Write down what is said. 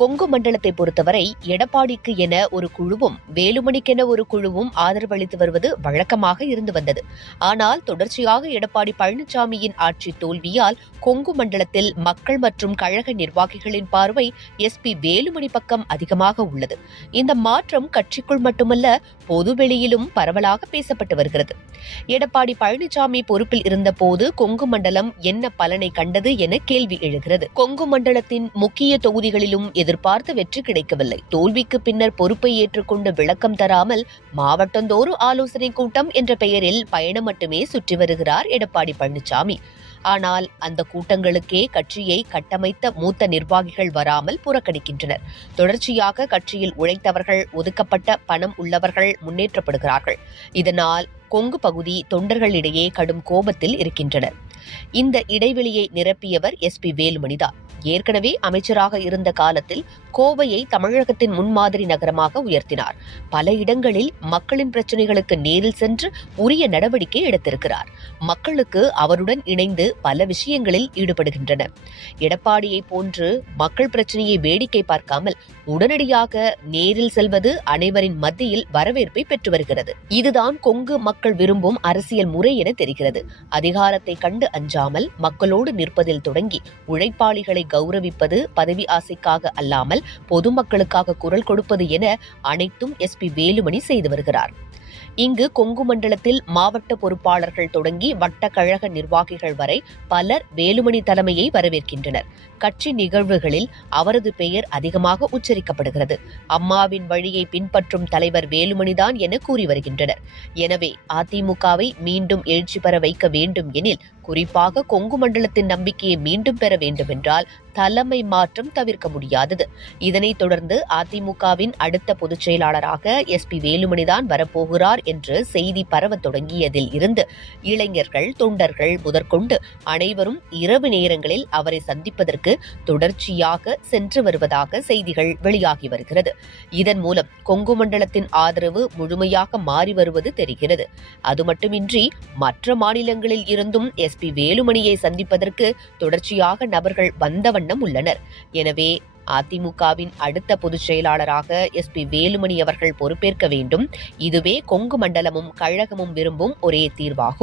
கொங்கு மண்டலத்தை பொறுத்தவரை எடப்பாடிக்கு என ஒரு குழுவும் வேலுமணிக்கென ஒரு குழுவும் ஆதரவளித்து வருவது வழக்கமாக இருந்து வந்தது. ஆனால் தொடர்ச்சியாக எடப்பாடி பழனிசாமியின் ஆட்சி தோல்வியால் கொங்கு மண்டலத்தில் மக்கள் மற்றும் கழக நிர்வாகிகளின் பார்வை SP வேலுமணி பக்கம் அதிகமாக உள்ளது. இந்த மாற்றம் கட்சிக்குள் மட்டுமல்ல, பொதுவெளியிலும் பரவலாக பேசப்பட்டு வருகிறது. எடப்பாடி பழனிசாமி பொறுப்பில் இருந்தபோது கொங்கு மண்டலம் என்ன பலனை கண்டது என கேள்வி எழுகிறது. கொங்கு மண்டலத்தின் முக்கிய தொகுதிகளிலும் எதிர்பார்த்த வெற்றி கிடைக்கவில்லை. தோல்விக்கு பின்னர் பொறுப்பை ஏற்றுக்கொண்டு விளக்கம் தராமல் மாவட்டந்தோறும் ஆலோசனை கூட்டம் என்ற பெயரில் பயணம் மட்டுமே சுற்றி வருகிறார் எடப்பாடி பழனிசாமி. ஆனால் அந்த கூட்டங்களுக்கே கட்சியை கட்டமைத்த மூத்த நிர்வாகிகள் வராமல் புறக்கணிக்கின்றனர். தொடர்ச்சியாக கட்சியில் உழைத்தவர்கள், ஒதுக்கப்பட்ட பணம் உள்ளவர்கள் முன்னேற்றப்படுகிறார்கள். இதனால் கொங்கு பகுதி தொண்டர்களிடையே கடும் கோபத்தில் இருக்கின்றனர். இந்த இடைவெளியை நிரப்பியவர் SP வேலுமணிதான். ஏற்கனவே அமைச்சராக இருந்த காலத்தில் கோவையை தமிழகத்தின் முன்மாதிரி நகரமாக உயர்த்தினார். பல இடங்களில் மக்களின் பிரச்சனைகளுக்கு நேரில் சென்று உரிய நடவடிக்கை எடுத்திருக்கிறார். மக்களுக்கு அவருடன் இணைந்து பல விஷயங்களில் ஈடுபடுகின்றனர். எடப்பாடியை போன்று மக்கள் பிரச்சனையை வேடிக்கை பார்க்காமல் உடனடியாக நேரில் செல்வது அனைவரின் மத்தியில் வரவேற்பை பெற்று வருகிறது. இதுதான் கொங்கு மக்கள் விரும்பும் அரசியல் முறை என தெரிகிறது. அதிகாரத்தை கண்டு அஞ்சாமல் மக்களோடு நிற்பதில் தொடங்கி உழைப்பாளிகளை கௌரவிப்பது, பதவி ஆசைக்காக அல்லாமல் பொதுமக்களுக்காக குரல் கொடுப்பது என அனைத்தும் SP வேலுமணி செய்து வருகிறார். இங்கு கொங்கு மண்டலத்தில் மாவட்ட பொறுப்பாளர்கள் தொடங்கி வட்ட கழக நிர்வாகிகள் வரை பலர் வேலுமணி தலைமையை வரவேற்கின்றனர். கட்சி நிகழ்வுகளில் அவரது பெயர் அதிகமாக உச்சரிக்கப்படுகிறது. அம்மாவின் வழியை பின்பற்றும் தலைவர் வேலுமணிதான் என கூறி வருகின்றனர். எனவே அதிமுகவை மீண்டும் எழுச்சி பெற வைக்க வேண்டும் எனில், குறிப்பாக கொங்கு மண்டலத்தின் நம்பிக்கையை மீண்டும் பெற வேண்டுமென்றால் தலைமை மாற்றம் தவிர்க்க முடியாதது. இதனைத் தொடர்ந்து அதிமுகவின் அடுத்த பொதுச் செயலாளராக SP வேலுமணிதான் வரப்போகிறார் என்று செய்தி பரவ தொடங்கியதில் இருந்து இளைஞர்கள், தொண்டர்கள் முதற்கொண்டு அனைவரும் இரவு நேரங்களில் அவரை சந்திப்பதற்கு தொடர்ச்சியாக சென்று வருவதாக செய்திகள் வெளியாகி வருகிறது. இதன் மூலம் கொங்கு மண்டலத்தின் ஆதரவு முழுமையாக மாறி வருவது தெரிகிறது. அது மட்டுமின்றி மற்ற மாநிலங்களில் இருந்தும் SP வேலுமணியை சந்திப்பதற்கு தொடர்ச்சியாக நபர்கள் வந்த வண்ணம் உள்ளனர். எனவே அதிமுகவின் அடுத்த பொதுச் செயலாளராக SP வேலுமணி அவர்கள் பொறுப்பேற்க வேண்டும். இதுவே கொங்கு மண்டலமும் கழகமும் விரும்பும் ஒரே தீர்வாகும்.